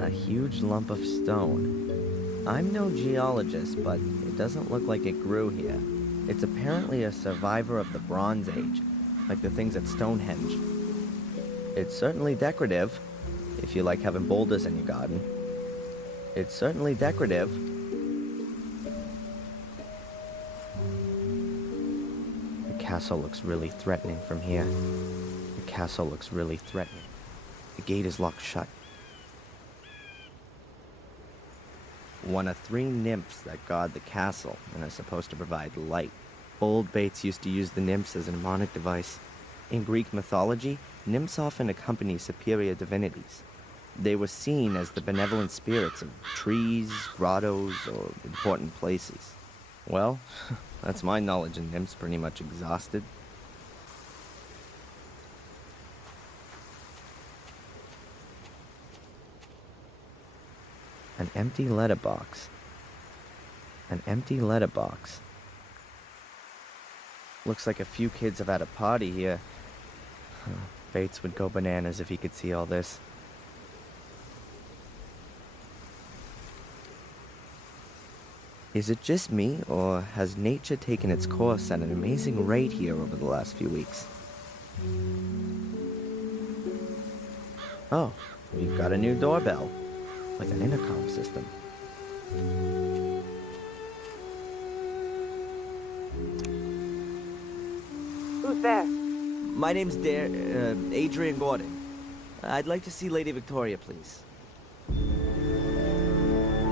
A huge lump of stone. I'm no geologist, but it doesn't look like it grew here. It's apparently a survivor of the Bronze Age, like the things at Stonehenge. It's certainly decorative, if you like having boulders in your garden. It's certainly decorative. The castle looks really threatening from here. The castle looks really threatening. The gate is locked shut. One of 3 nymphs that guard the castle and are supposed to provide light. Old Bates used to use the nymphs as a mnemonic device. In Greek mythology, nymphs often accompany superior divinities. They were seen as the benevolent spirits of trees, grottos, or important places. Well, that's my knowledge of nymphs pretty much exhausted. An empty letterbox. An empty letterbox. Looks like a few kids have had a party here. Bates would go bananas if he could see all this. Is it just me, or has nature taken its course at an amazing rate here over the last few weeks? Oh, we've got a new doorbell with an intercom system. Who's there? My name's Adrian Gordon. I'd like to see Lady Victoria, please.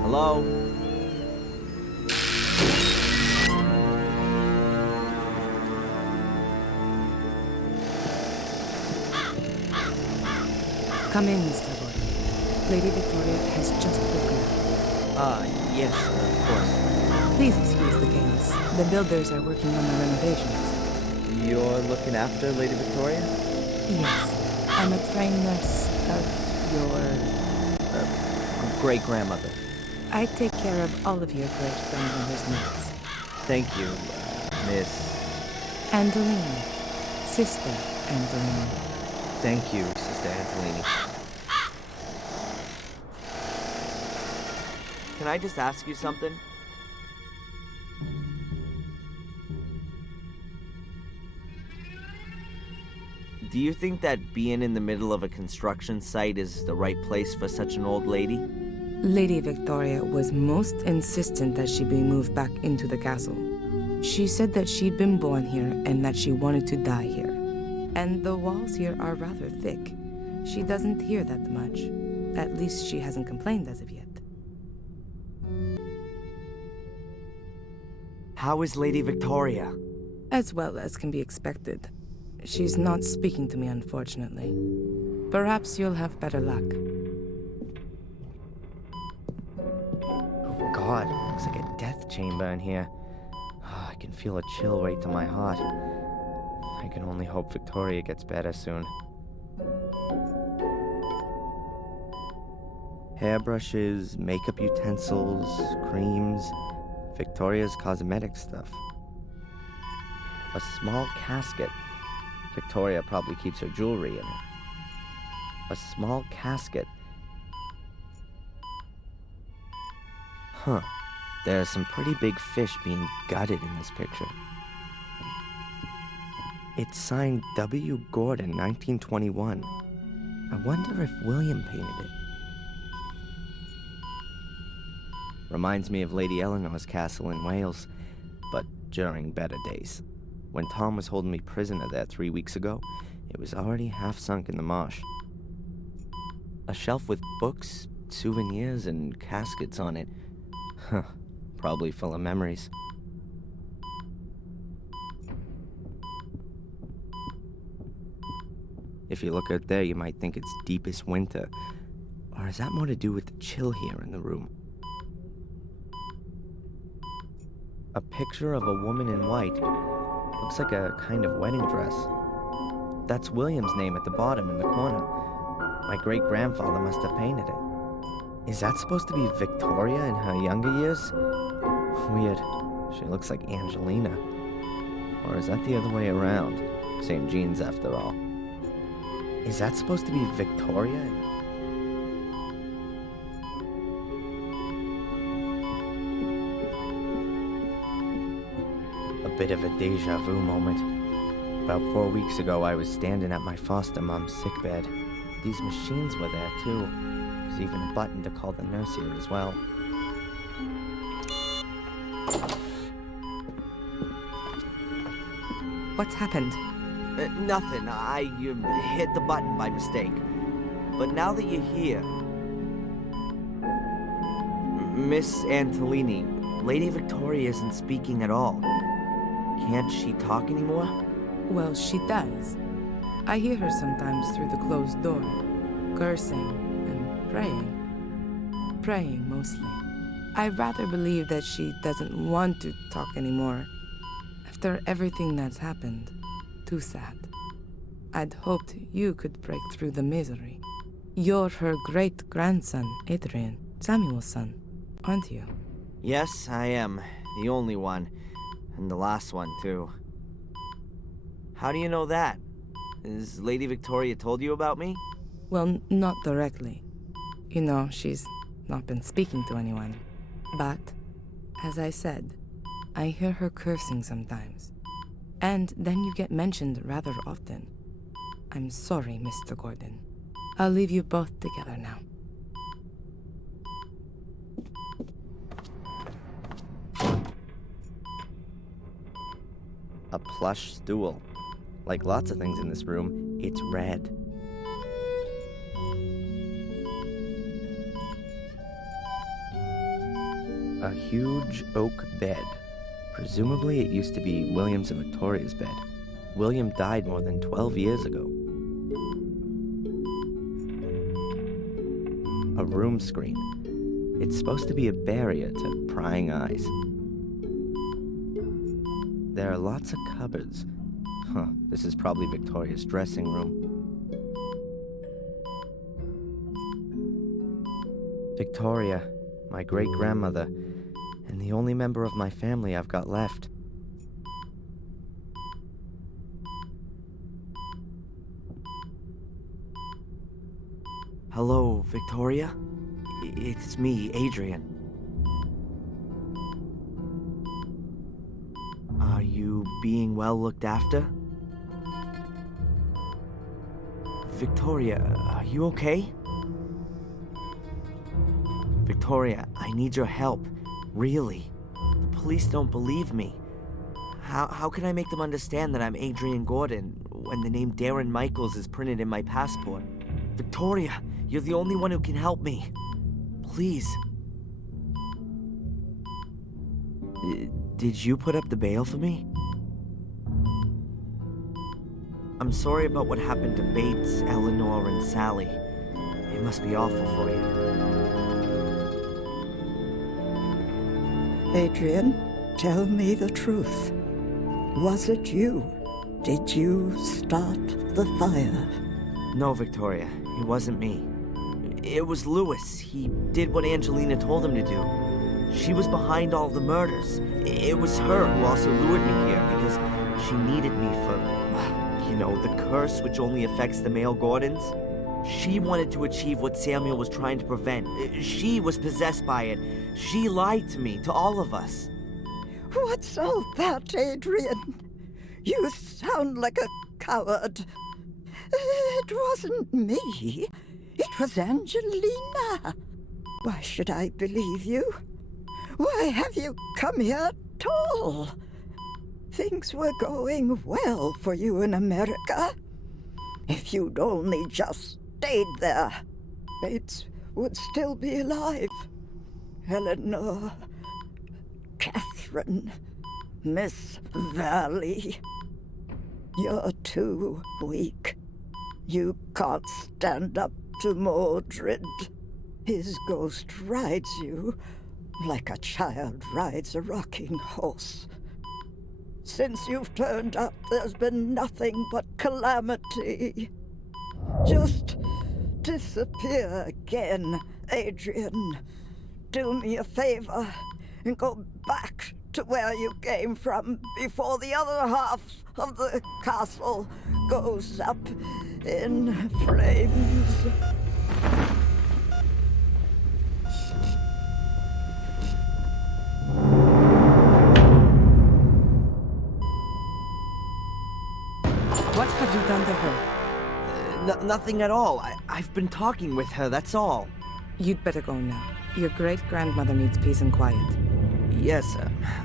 Hello? Come in, Mr. Gordon. Lady Victoria has just woken up. Yes, of course. Please excuse the games. The builders are working on the renovations. You're looking after Lady Victoria? Yes. I'm a trained nurse of your... great-grandmother. I take care of all of your great-grandmother's needs. Thank you, Miss... Angelini. Sister Angelini. Thank you, Sister Angelini. Can I just ask you something? Do you think that being in the middle of a construction site is the right place for such an old lady? Lady Victoria was most insistent that she be moved back into the castle. She said that she'd been born here and that she wanted to die here. And the walls here are rather thick. She doesn't hear that much. At least she hasn't complained as of yet. How is Lady Victoria? As well as can be expected. She's not speaking to me, unfortunately. Perhaps you'll have better luck. Oh God, looks like a death chamber in here. Oh, I can feel a chill right to my heart. I can only hope Victoria gets better soon. Hairbrushes, makeup utensils, creams, Victoria's cosmetic stuff. A small casket. Victoria probably keeps her jewelry in it. A small casket. Huh. There's some pretty big fish being gutted in this picture. It's signed W. Gordon, 1921. I wonder if William painted it. Reminds me of Lady Eleanor's castle in Wales, but during better days. When Tom was holding me prisoner there 3 weeks ago, it was already half sunk in the marsh. A shelf with books, souvenirs, and caskets on it. Huh, probably full of memories. If you look out there, you might think it's deepest winter. Or has that more to do with the chill here in the room? A picture of a woman in white. Looks like a kind of wedding dress. That's William's name at the bottom in the corner. My great-grandfather must have painted it. Is that supposed to be Victoria in her younger years? Weird. She looks like Angelina. Or is that the other way around? Same genes after all. Is that supposed to be Victoria? A bit of a deja vu moment. About 4 weeks ago, I was standing at my foster mom's sickbed. These machines were there too. There's even a button to call the nurse here as well. What's happened? Nothing. I hit the button by mistake. But now that you're here... Miss Antolini, Lady Victoria isn't speaking at all. Can't she talk anymore? Well, she does. I hear her sometimes through the closed door, cursing and praying. Praying, mostly. I rather believe that she doesn't want to talk anymore. After everything that's happened, too sad. I'd hoped you could break through the misery. You're her great-grandson, Adrian, Samuel's son, aren't you? Yes, I am. The only one. And the last one, too. How do you know that? Has Lady Victoria told you about me? Well, not directly. You know, she's not been speaking to anyone. But, as I said, I hear her cursing sometimes. And then you get mentioned rather often. I'm sorry, Mr. Gordon. I'll leave you both together now. A plush stool. Like lots of things in this room, it's red. A huge oak bed. Presumably it used to be William's and Victoria's bed. William died more than 12 years ago. A room screen. It's supposed to be a barrier to prying eyes. There are lots of cupboards. Huh, this is probably Victoria's dressing room. Victoria, my great-grandmother, and the only member of my family I've got left. Hello, Victoria? It's me, Adrian. Are you being well looked after? Victoria, are you okay? Victoria, I need your help. Really. The police don't believe me. How can I make them understand that I'm Adrian Gordon when the name Darren Michaels is printed in my passport? Victoria, you're the only one who can help me. Please. Did you put up the bail for me? I'm sorry about what happened to Bates, Eleanor, and Sally. It must be awful for you. Adrian, tell me the truth. Was it you? Did you start the fire? No, Victoria. It wasn't me. It was Lewis. He did what Angelina told him to do. She was behind all the murders. It was her who also lured me here because she needed me for, you know, the curse which only affects the male Gordons. She wanted to achieve what Samuel was trying to prevent. She was possessed by it. She lied to me, to all of us. What's all that, Adrian? You sound like a coward. It wasn't me. It was Angelina. Why should I believe you? Why have you come here at all? Things were going well for you in America. If you'd only just stayed there, Bates would still be alive. Eleanor, Catherine, Miss Valley. You're too weak. You can't stand up to Mordred. His ghost rides you like a child rides a rocking horse. Since you've turned up, there's been nothing but calamity. Just disappear again, Adrian. Do me a favor and go back to where you came from before the other half of the castle goes up in flames. What have you done to her? Nothing at all. I've been talking with her, that's all. You'd better go now. Your great-grandmother needs peace and quiet. Yes,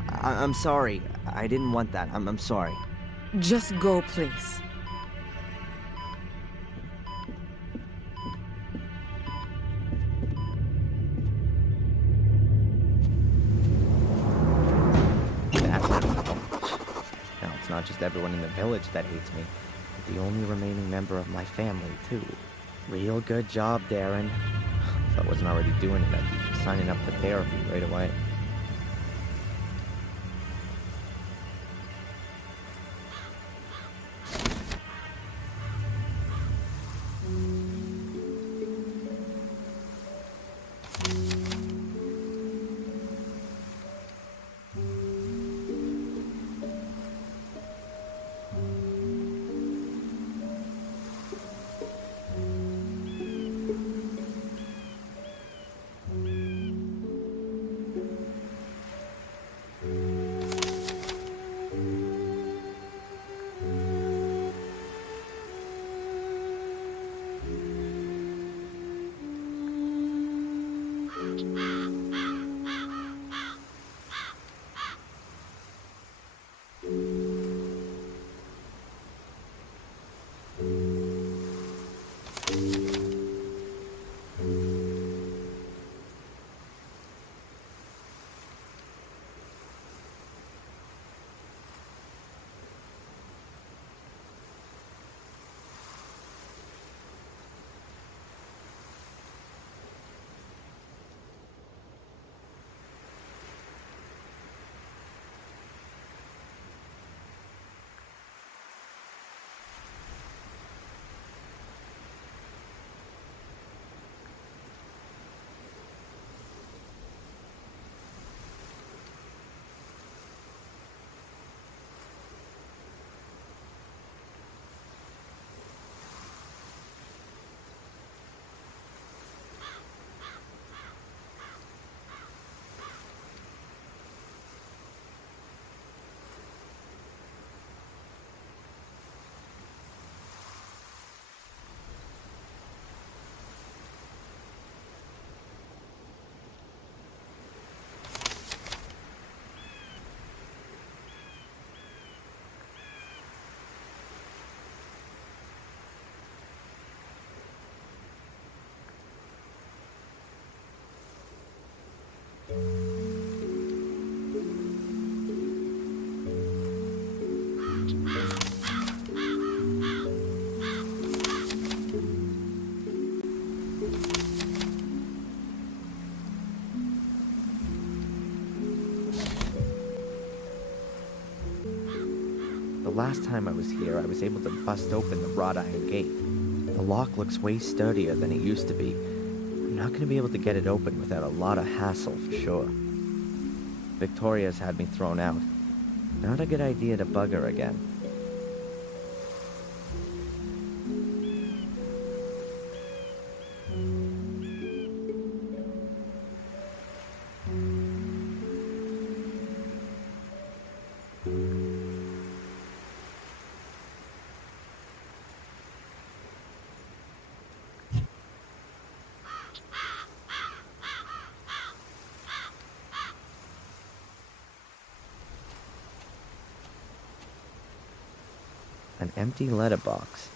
I'm sorry. I didn't want that. I'm sorry. Just go, please. That's wonderful. Now, it's not just everyone in the village that hates me, but the only remaining member of my family, too. Real good job, Darren. If I wasn't already doing it, I'd be signing up for therapy right away. The last time I was here, I was able to bust open the wrought iron gate. The lock looks way sturdier than it used to be. I'm not going to be able to get it open without a lot of hassle for sure. Victoria's had me thrown out. Not a good idea to bug her again. An empty letterbox.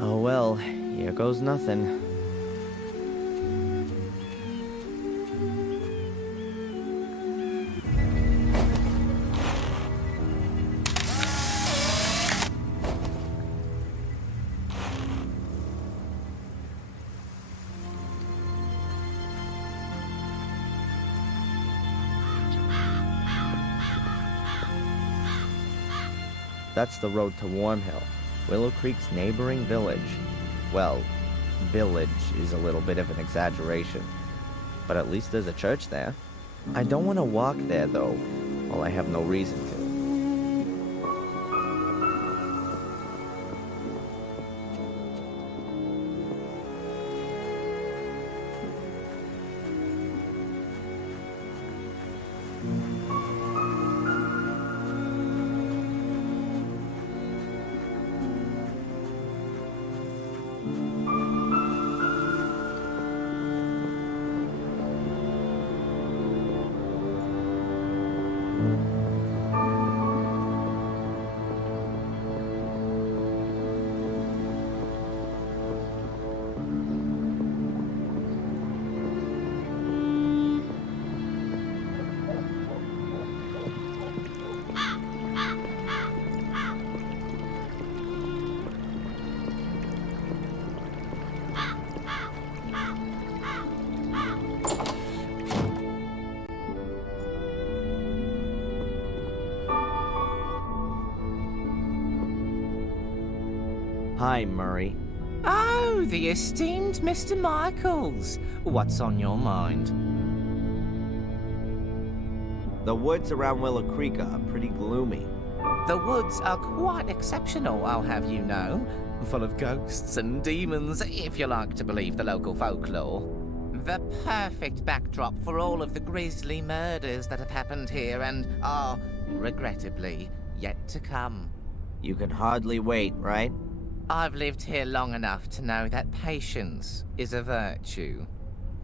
Oh well, here goes nothing. That's the road to Wormhill, Willow Creek's neighboring village. Well, village is a little bit of an exaggeration, but at least there's a church there. I don't want to walk there, though. Well, I have no reason to. Hi, Murray. Oh, the esteemed Mr. Michaels. What's on your mind? The woods around Willow Creek are pretty gloomy. The woods are quite exceptional, I'll have you know. Full of ghosts and demons, if you like to believe the local folklore. The perfect backdrop for all of the grisly murders that have happened here and are, regrettably, yet to come. You can hardly wait, right? I've lived here long enough to know that patience is a virtue.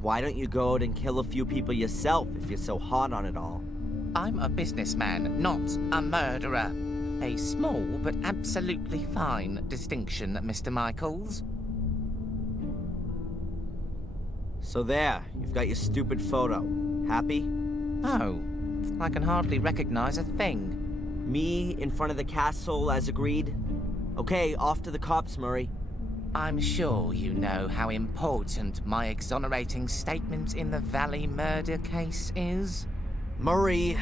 Why don't you go out and kill a few people yourself if you're so hot on it all? I'm a businessman, not a murderer. A small but absolutely fine distinction, Mr. Michaels. So there, you've got your stupid photo. Happy? Oh, I can hardly recognize a thing. Me in front of the castle as agreed? Okay, off to the cops, Murray. I'm sure you know how important my exonerating statement in the Valley murder case is. Murray.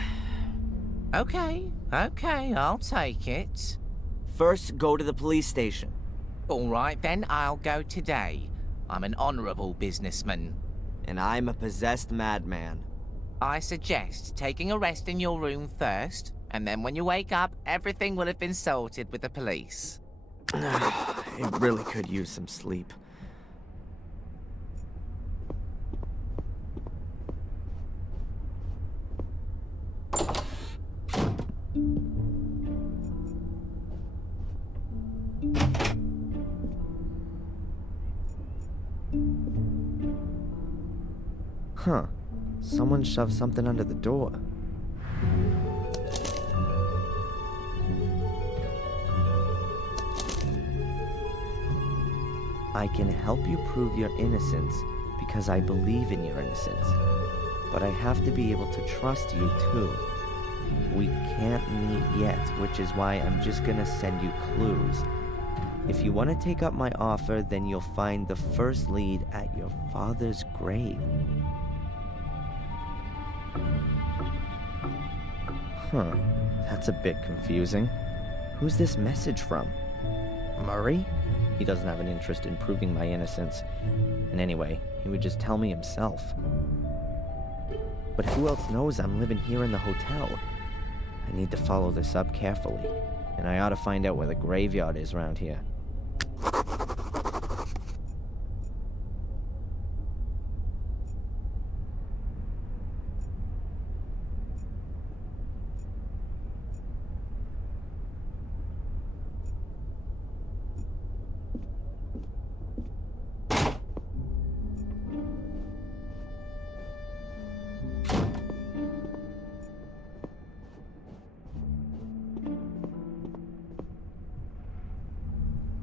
Okay, I'll take it. First, go to the police station. All right, then, I'll go today. I'm an honorable businessman. And I'm a possessed madman. I suggest taking a rest in your room first, and then when you wake up, everything will have been sorted with the police. It really could use some sleep. Huh. Someone shoved something under the door. I can help you prove your innocence because I believe in your innocence. But I have to be able to trust you too. We can't meet yet, which is why I'm just gonna send you clues. If you want to take up my offer, then you'll find the first lead at your father's grave. Huh, that's a bit confusing. Who's this message from? Murray? He doesn't have an interest in proving my innocence. And anyway, he would just tell me himself. But who else knows I'm living here in the hotel? I need to follow this up carefully. And I ought to find out where the graveyard is around here.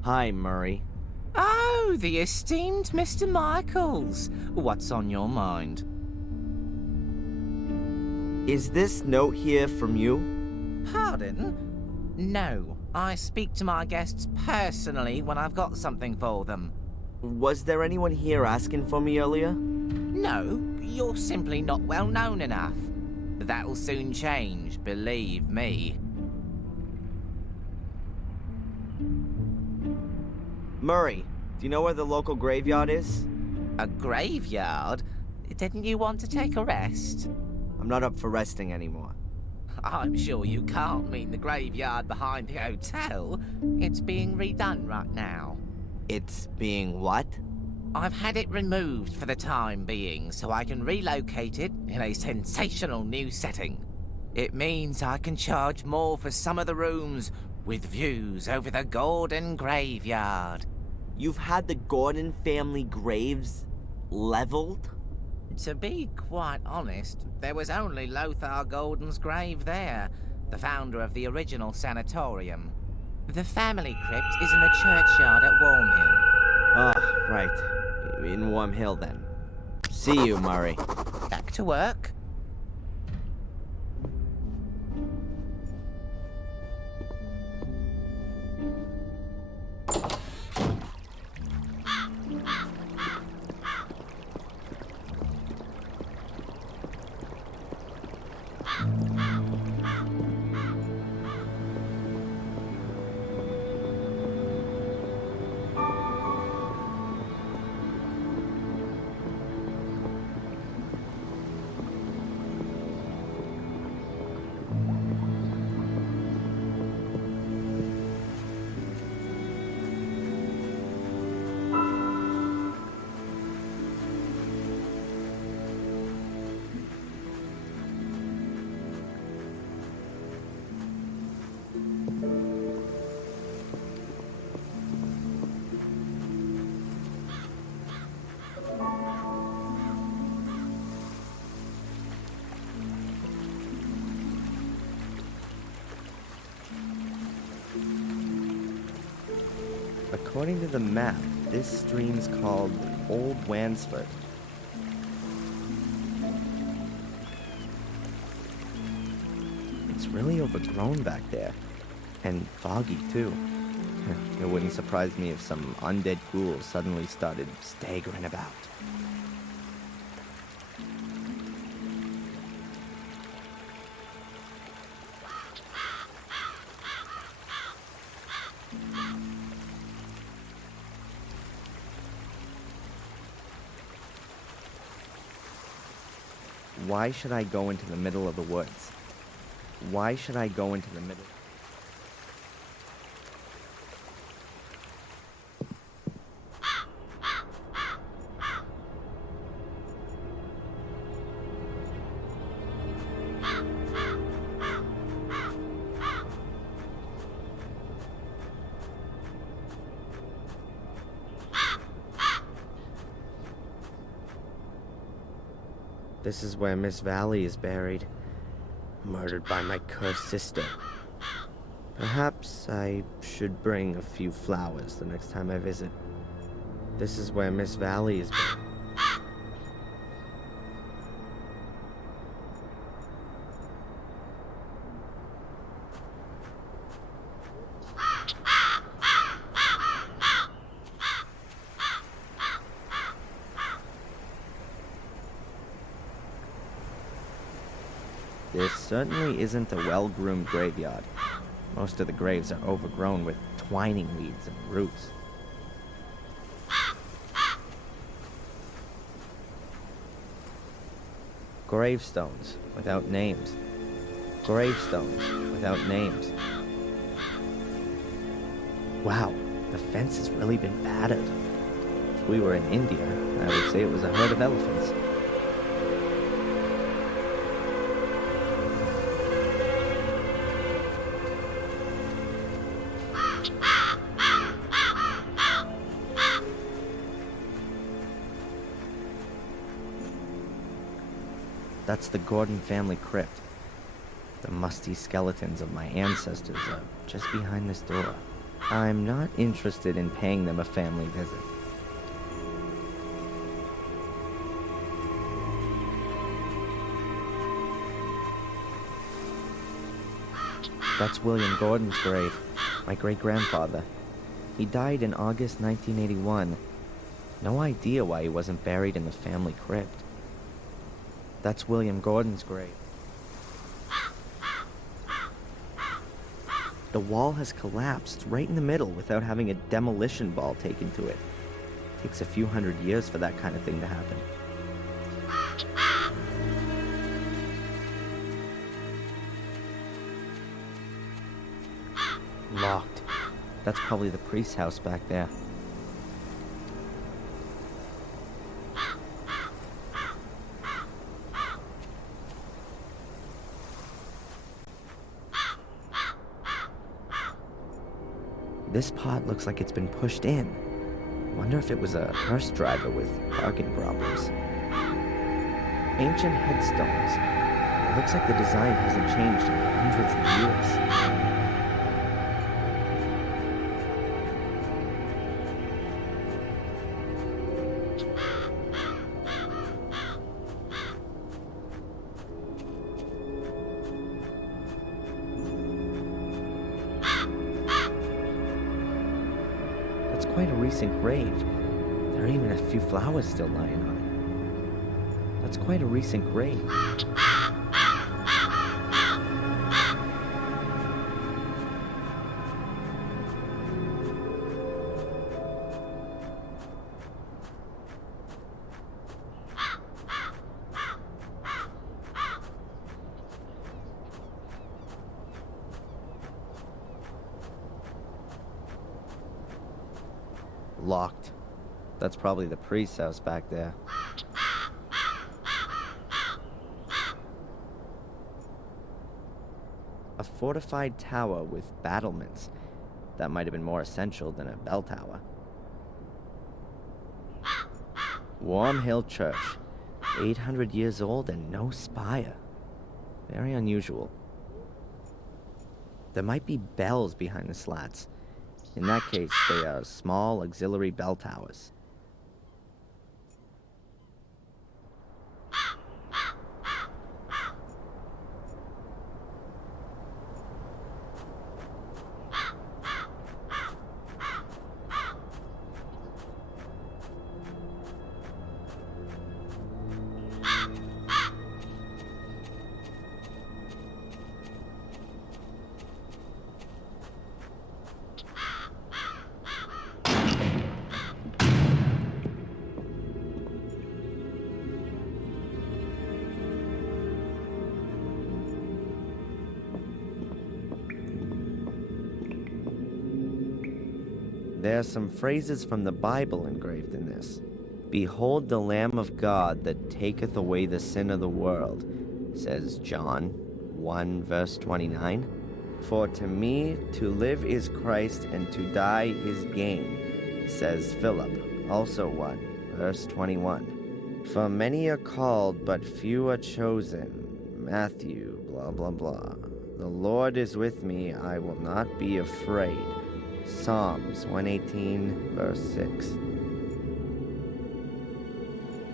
Hi, Murray. Oh, the esteemed Mr. Michaels. What's on your mind? Is this note here from you? Pardon? No, I speak to my guests personally when I've got something for them. Was there anyone here asking for me earlier? No, you're simply not well known enough. That'll soon change, believe me. Murray, do you know where the local graveyard is? A graveyard? Didn't you want to take a rest? I'm not up for resting anymore. I'm sure you can't mean the graveyard behind the hotel. It's being redone right now. It's being what? I've had it removed for the time being so I can relocate it in a sensational new setting. It means I can charge more for some of the rooms with views over the Gordon graveyard. You've had the Gordon family graves leveled? To be quite honest, there was only Lothar Gordon's grave there, the founder of the original sanatorium. The family crypt is in the churchyard at Wormhill. Ah, right. In Warm Hill, then. See you, Murray. Back to work. According to the map, this stream's called Old Wansford. It's really overgrown back there. And foggy, too. It wouldn't surprise me if some undead ghouls suddenly started staggering about. Why should I go into the middle of the woods? Why should I go into the middle? This is where Miss Valley is buried, murdered by my cursed sister. Perhaps I should bring a few flowers the next time I visit. This is where Miss Valley is buried. This certainly isn't a well-groomed graveyard. Most of the graves are overgrown with twining weeds and roots. Gravestones without names. Gravestones without names. Wow, the fence has really been battered. If we were in India, I would say it was a herd of elephants. That's the Gordon family crypt. The musty skeletons of my ancestors are just behind this door. I'm not interested in paying them a family visit. That's William Gordon's grave, my great-grandfather. He died in August 1981. No idea why he wasn't buried in the family crypt. That's William Gordon's grave. The wall has collapsed right in the middle without having a demolition ball taken to it. Takes a few hundred years for that kind of thing to happen. Locked. That's probably the priest's house back there. This pot looks like it's been pushed in. Wonder if it was a hearse driver with parking problems. Ancient headstones. It looks like the design hasn't changed in hundreds of years. That's quite a recent grave. There are even a few flowers still lying on it. That's quite a recent grave. Locked. That's probably the priest's house back there. A fortified tower with battlements. That might have been more essential than a bell tower. Warm Hill Church. 800 years old and no spire. Very unusual. There might be bells behind the slats. In that case, they are small auxiliary bell towers. There are some phrases from the Bible engraved in this. Behold the Lamb of God that taketh away the sin of the world, says John 1 verse 29. For to me to live is Christ and to die is gain, says Philip, also 1 verse 21. For many are called but few are chosen, Matthew blah blah blah. The Lord is with me, I will not be afraid. Psalms 118, verse 6.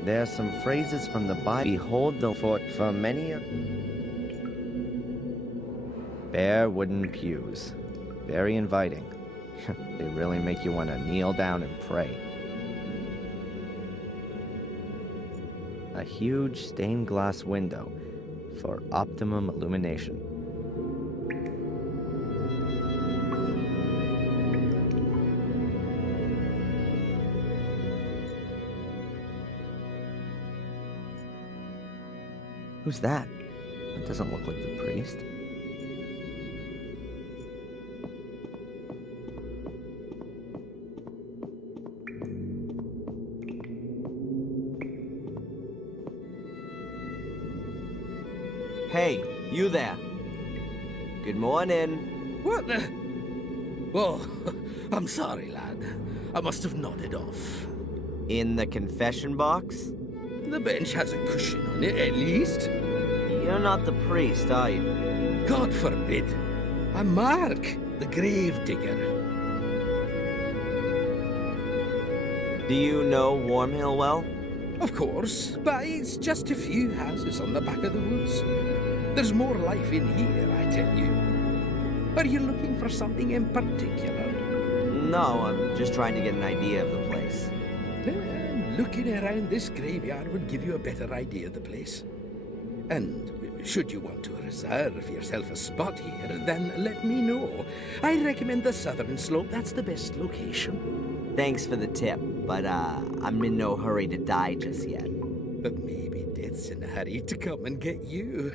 There are some phrases from the Bible. Behold the fort for many bare wooden pews. Very inviting. They really make you want to kneel down and pray. A huge stained glass window for optimum illumination. Who's that? That doesn't look like the priest. Hey, you there. Good morning. What the? Oh, I'm sorry, lad. I must have nodded off. In the confession box? The bench has a cushion on it, at least. You're not the priest, are you? God forbid. I'm Mark, the grave digger. Do you know Wormhill well? Of course, but it's just a few houses on the back of the woods. There's more life in here, I tell you. Are you looking for something in particular? No, I'm just trying to get an idea of the place. Looking around this graveyard will give you a better idea of the place. And should you want to reserve yourself a spot here, then let me know. I recommend the southern slope. That's the best location. Thanks for the tip, but I'm in no hurry to die just yet. But maybe death's in a hurry to come and get you.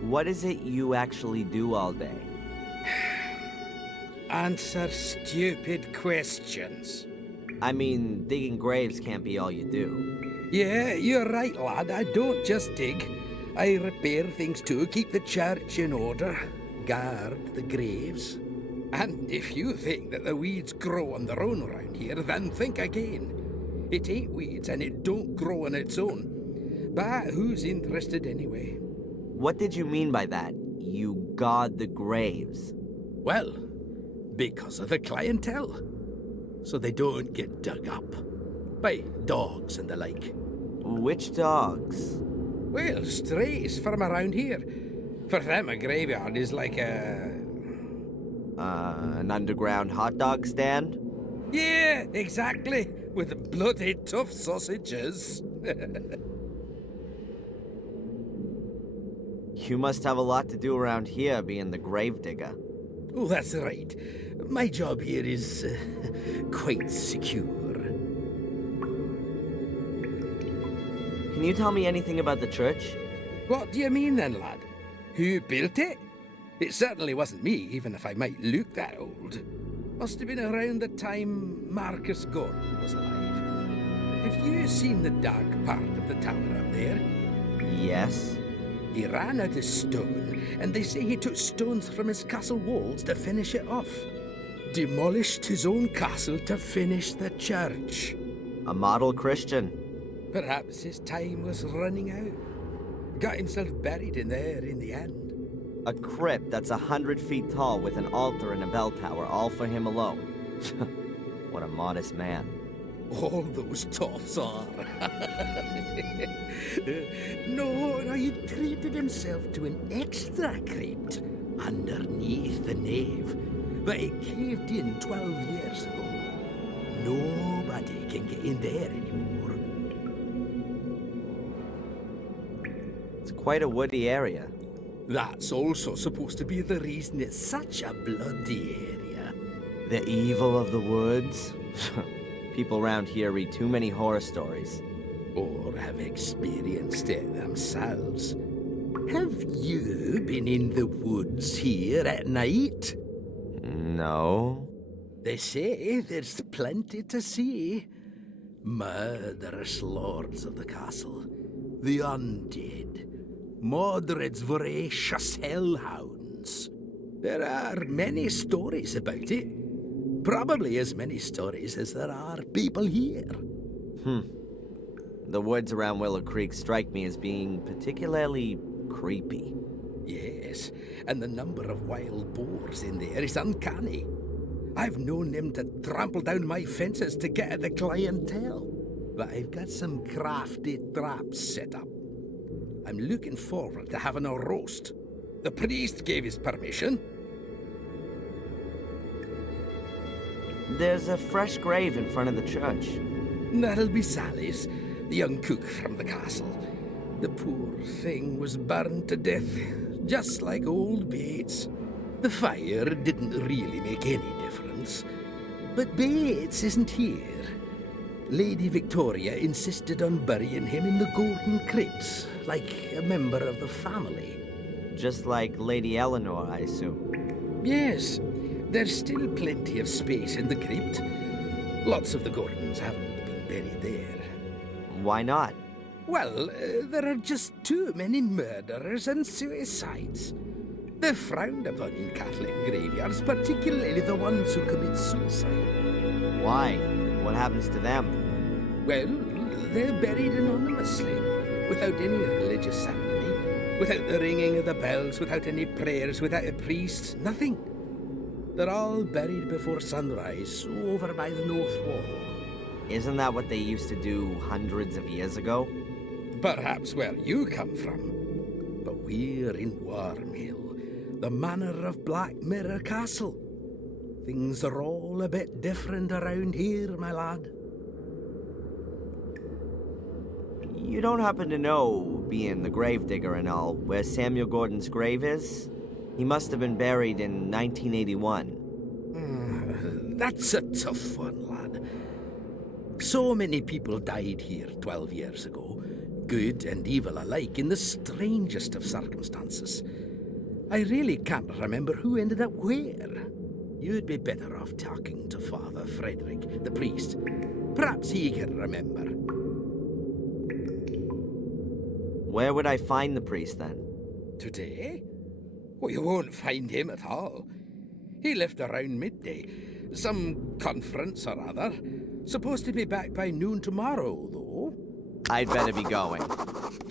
What is it you actually do all day? Answer stupid questions. I mean, digging graves can't be all you do. Yeah, you're right, lad. I don't just dig. I repair things too, keep the church in order, guard the graves. And if you think that the weeds grow on their own around here, then think again. It ain't weeds and it don't grow on its own. But who's interested anyway? What did you mean by that? You guard the graves? Well, because of the clientele. So they don't get dug up by dogs and the like. Which dogs? Well, strays from around here. For them, a graveyard is like An underground hot dog stand? Yeah, exactly. With bloody tough sausages. You must have a lot to do around here, being the grave digger. Oh, that's right. My job here is quite secure. Can you tell me anything about the church? What do you mean then, lad? Who built it? It certainly wasn't me, even if I might look that old. Must have been around the time Marcus Gordon was alive. Have you seen the dark part of the tower up there? Yes. He ran out of stone, and they say he took stones from his castle walls to finish it off. Demolished his own castle to finish the church. A model Christian. Perhaps his time was running out. Got himself buried in there in the end. A crypt that's 100 feet tall with an altar and a bell tower, all for him alone. What a modest man. All those toffs are. No, he treated himself to an extra crypt underneath the nave. But it caved in 12 years ago. Nobody can get in there anymore. It's quite a woody area. That's also supposed to be the reason it's such a bloody area. The evil of the woods? People around here read too many horror stories. Or have experienced it themselves. Have you been in the woods here at night? No. They say there's plenty to see. Murderous lords of the castle, the undead, Mordred's voracious hellhounds. There are many stories about it. Probably as many stories as there are people here. The woods around Willow Creek strike me as being particularly creepy. Yes, and the number of wild boars in there is uncanny. I've known them to trample down my fences to get at the clientele. But I've got some crafty traps set up. I'm looking forward to having a roast. The priest gave his permission. There's a fresh grave in front of the church. That'll be Sally's, the young cook from the castle. The poor thing was burned to death, just like old Bates. The fire didn't really make any difference. But Bates isn't here. Lady Victoria insisted on burying him in the Golden Crypt, like a member of the family. Just like Lady Eleanor, I assume. Yes, there's still plenty of space in the crypt. Lots of the Gordons haven't been buried there. Why not? Well, there are just too many murderers and suicides. They're frowned upon in Catholic graveyards, particularly the ones who commit suicide. Why? What happens to them? Well, they're buried anonymously, without any religious ceremony, without the ringing of the bells, without any prayers, without a priest, nothing. They're all buried before sunrise, over by the north wall. Isn't that what they used to do hundreds of years ago? Perhaps where you come from. But we're in Wormhill, the manor of Black Mirror Castle. Things are all a bit different around here, my lad. You don't happen to know, being the gravedigger and all, where Samuel Gordon's grave is? He must have been buried in 1981. That's a tough one, lad. So many people died here 12 years ago, good and evil alike, in the strangest of circumstances. I really can't remember who ended up where. You'd be better off talking to Father Frederick, the priest. Perhaps he can remember. Where would I find the priest then? Today? Well, you won't find him at all. He left around midday. Some conference or other. Supposed to be back by noon tomorrow, though. I'd better be going.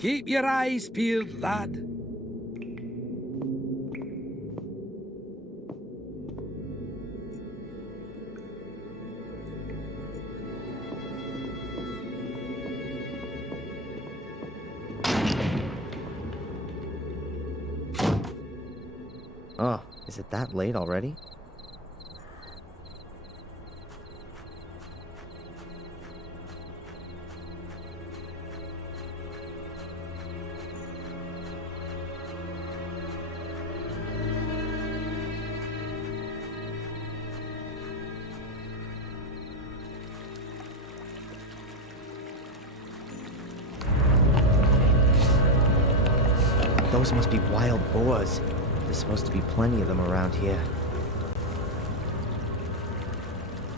Keep your eyes peeled, lad. Oh, is it that late already? Those must be wild boars. There's supposed to be plenty of them around here.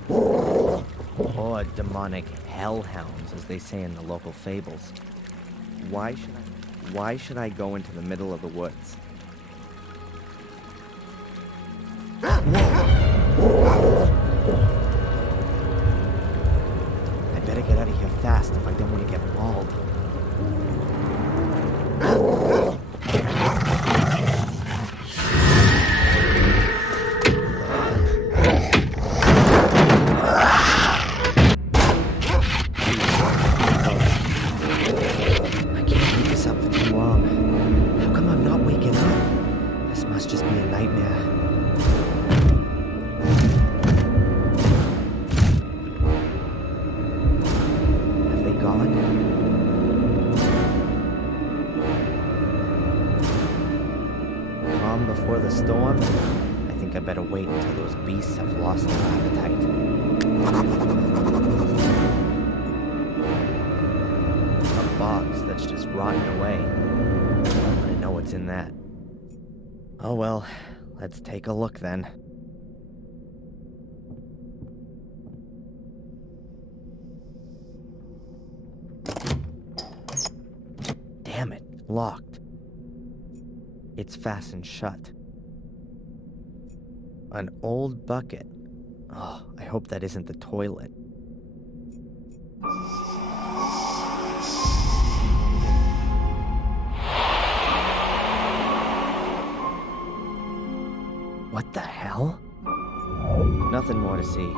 Or demonic hellhounds, as they say in the local fables. Why should I go into the middle of the woods? I better get out of here fast if I don't want to get mauled. Before the storm, I think I better wait until those beasts have lost their appetite. A box that's just rotting away. I want to know what's in that. Oh well, let's take a look then. Damn it, locked. It's fastened shut. An old bucket. Oh, I hope that isn't the toilet. What the hell? Nothing more to see.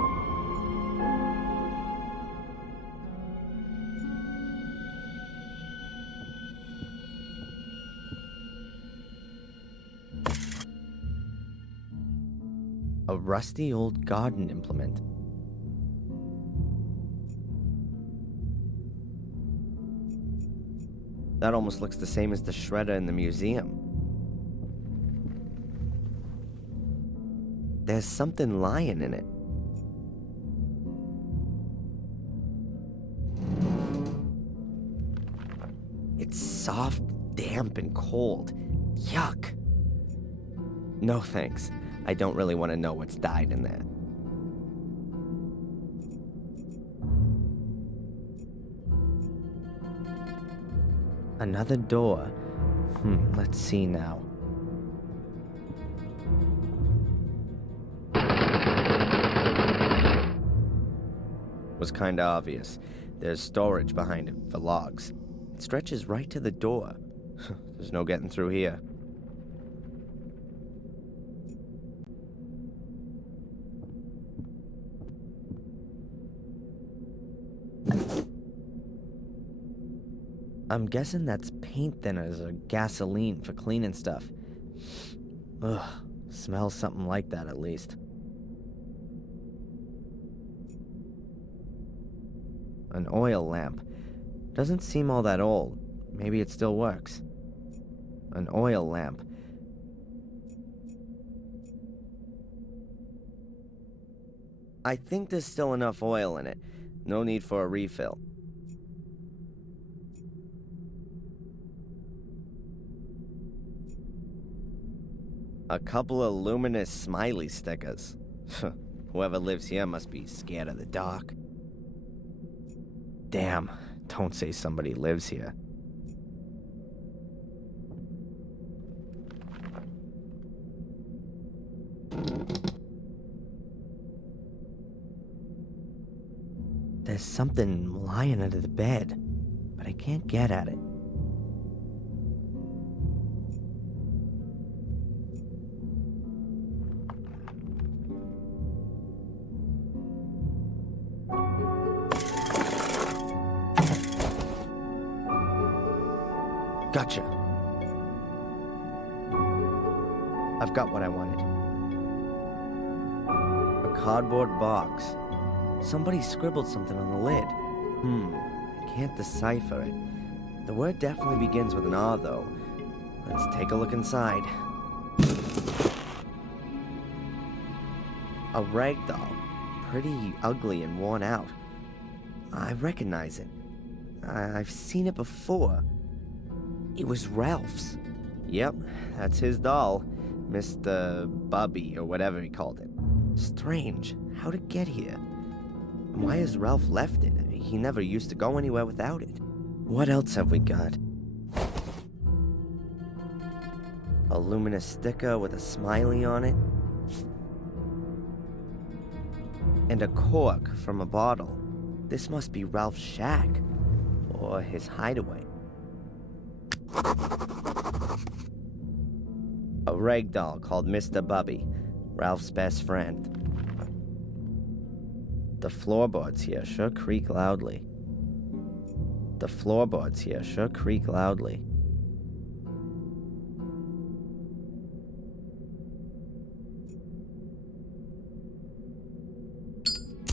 A rusty old garden implement. That almost looks the same as the shredder in the museum. There's something lying in it. It's soft, damp, and cold. Yuck. No thanks. I don't really want to know what's died in there. Another door. Let's see now. Was kinda obvious. There's storage behind it for logs. It stretches right to the door. There's no getting through here. I'm guessing that's paint thinners or gasoline for cleaning stuff. Ugh, smells something like that at least. An oil lamp. Doesn't seem all that old. Maybe it still works. An oil lamp. I think there's still enough oil in it. No need for a refill. A couple of luminous smiley stickers. Whoever lives here must be scared of the dark. Damn, don't say somebody lives here. There's something lying under the bed, but I can't get at it. Gotcha. I've got what I wanted. A cardboard box. Somebody scribbled something on the lid. I can't decipher it. The word definitely begins with an R, though. Let's take a look inside. A rag doll. Pretty ugly and worn out. I recognize it. I've seen it before. It was Ralph's. Yep, that's his doll. Mr. Bubby, or whatever he called it. Strange. How'd it get here? And why has Ralph left it? He never used to go anywhere without it. What else have we got? A luminous sticker with a smiley on it. And a cork from a bottle. This must be Ralph's shack. Or his hideaway. A rag doll called Mr. Bubby, Ralph's best friend. The floorboards here sure creak loudly. The floorboards here sure creak loudly.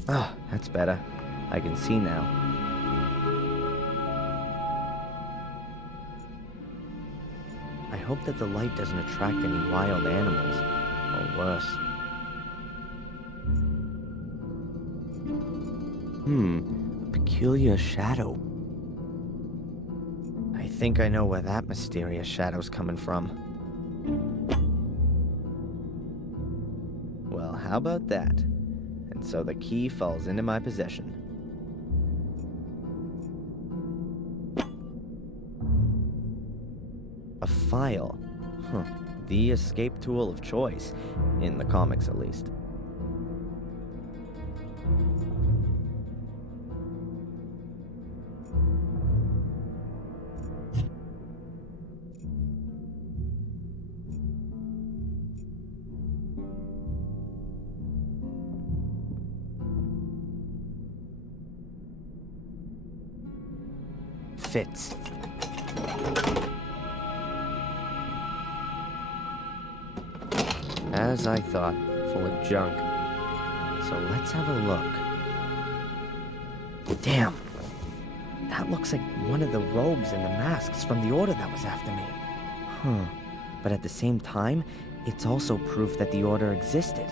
Oh, that's better. I can see now. I hope that the light doesn't attract any wild animals, or worse. A peculiar shadow. I think I know where that mysterious shadow's coming from. Well, how about that? And so the key falls into my possession. A file. The escape tool of choice, in the comics at least. Fits. As I thought, full of junk. So let's have a look. Damn! That looks like one of the robes and the masks from the order that was after me. But at the same time, it's also proof that the order existed.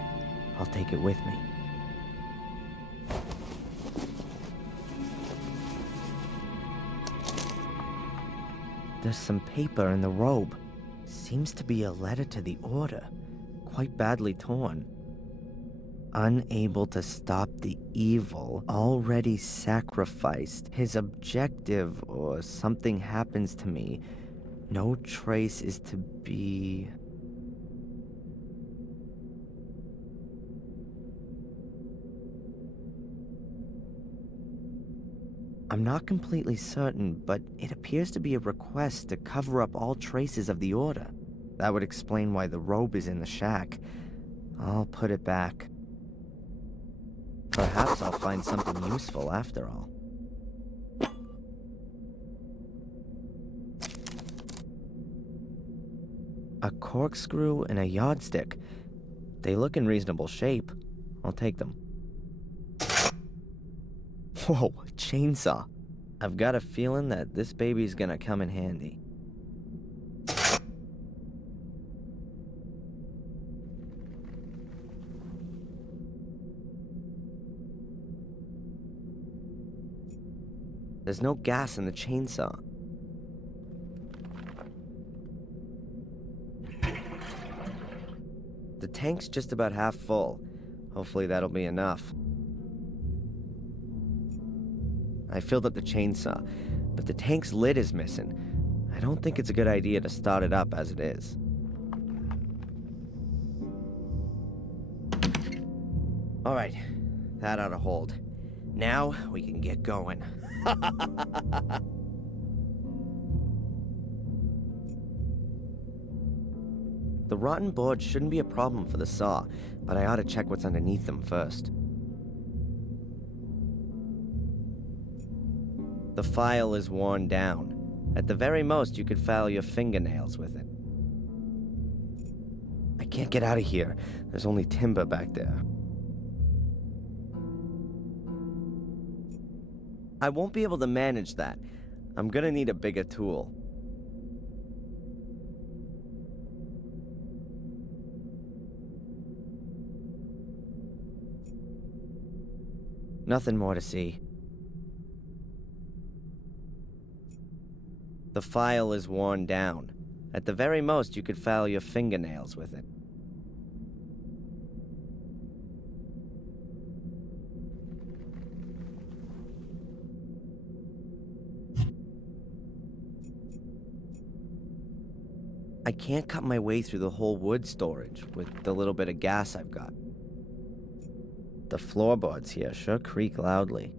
I'll take it with me. There's some paper in the robe. Seems to be a letter to the order. Quite badly torn. Unable to stop the evil, already sacrificed. His objective, or something happens to me. No trace is to be... I'm not completely certain, but it appears to be a request to cover up all traces of the order. That would explain why the robe is in the shack. I'll put it back. Perhaps I'll find something useful after all. A corkscrew and a yardstick. They look in reasonable shape. I'll take them. Whoa, a chainsaw. I've got a feeling that this baby's gonna come in handy. There's no gas in the chainsaw. The tank's just about half full. Hopefully that'll be enough. I filled up the chainsaw, but the tank's lid is missing. I don't think it's a good idea to start it up as it is. Alright, that ought to hold. Now we can get going. The rotten boards shouldn't be a problem for the saw, but I ought to check what's underneath them first. The file is worn down. At the very most, you could file your fingernails with it. I can't get out of here. There's only timber back there. I won't be able to manage that. I'm gonna need a bigger tool. Nothing more to see. The file is worn down. At the very most, you could file your fingernails with it. I can't cut my way through the whole wood storage with the little bit of gas I've got. The floorboards here sure creak loudly.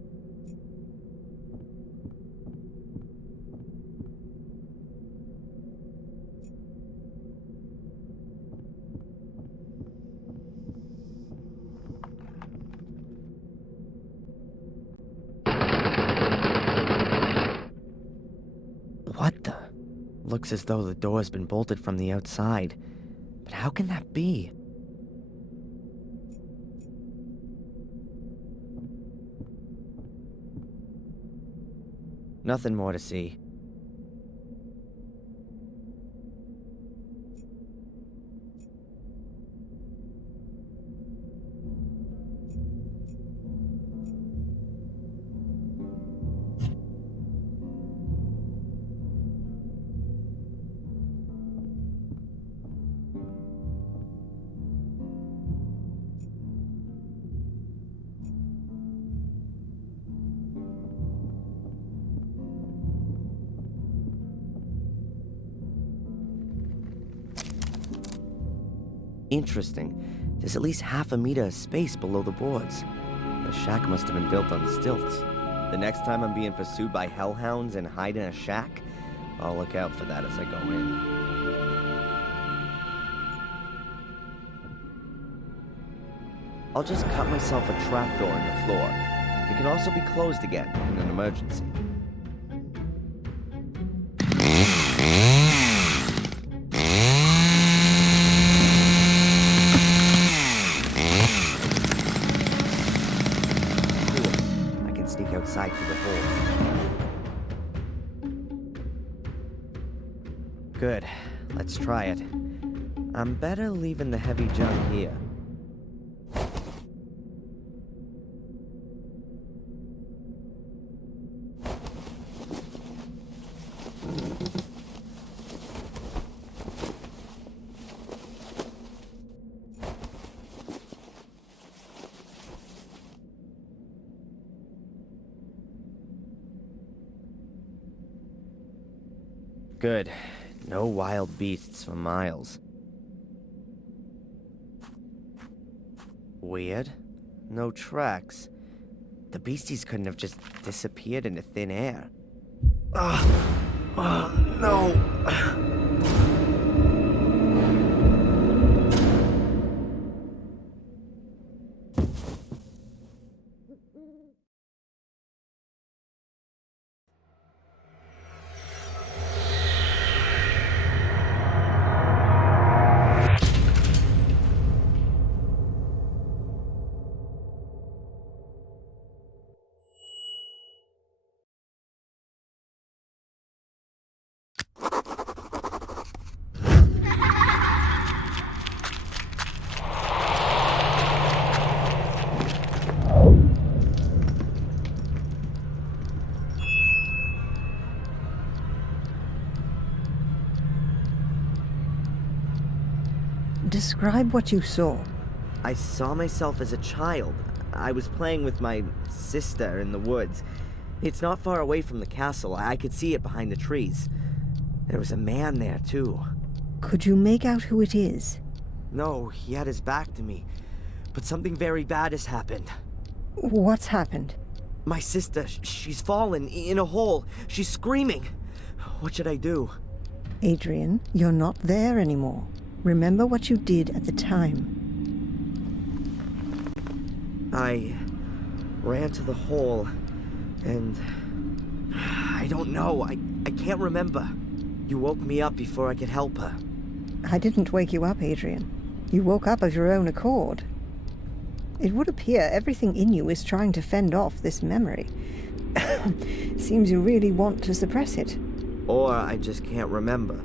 What the? Looks as though the door's been bolted from the outside. But how can that be? Nothing more to see. Interesting. There's at least half a meter of space below the boards. The shack must have been built on stilts. The next time I'm being pursued by hellhounds and hide in a shack, I'll look out for that as I go in. I'll just cut myself a trapdoor in the floor. It can also be closed again in an emergency. Outside through the hole. Good. Let's try it. I'm better leaving the heavy junk here. Good. No wild beasts for miles. Weird. No tracks. The beasties couldn't have just disappeared into thin air. No! Describe what you saw. I saw myself as a child. I was playing with my sister in the woods. It's not far away from the castle. I could see it behind the trees. There was a man there, too. Could you make out who it is? No, he had his back to me. But something very bad has happened. What's happened? My sister, she's fallen in a hole. She's screaming. What should I do? Adrian, you're not there anymore. Remember what you did at the time. I ran to the hole, and I don't know. I can't remember. You woke me up before I could help her. I didn't wake you up, Adrian. You woke up of your own accord. It would appear everything in you is trying to fend off this memory. Seems you really want to suppress it. Or I just can't remember.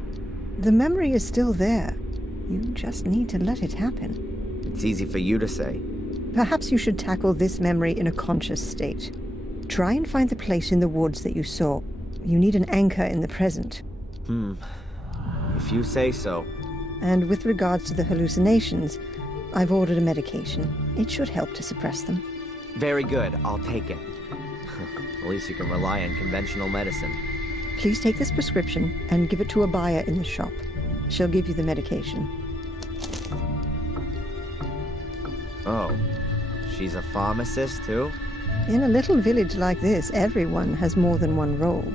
The memory is still there. You just need to let it happen. It's easy for you to say. Perhaps you should tackle this memory in a conscious state. Try and find the place in the woods that you saw. You need an anchor in the present. If you say so. And with regards to the hallucinations, I've ordered a medication. It should help to suppress them. Very good. I'll take it. At least you can rely on conventional medicine. Please take this prescription and give it to a buyer in the shop. She'll give you the medication. Oh, she's a pharmacist too? In a little village like this, everyone has more than one role.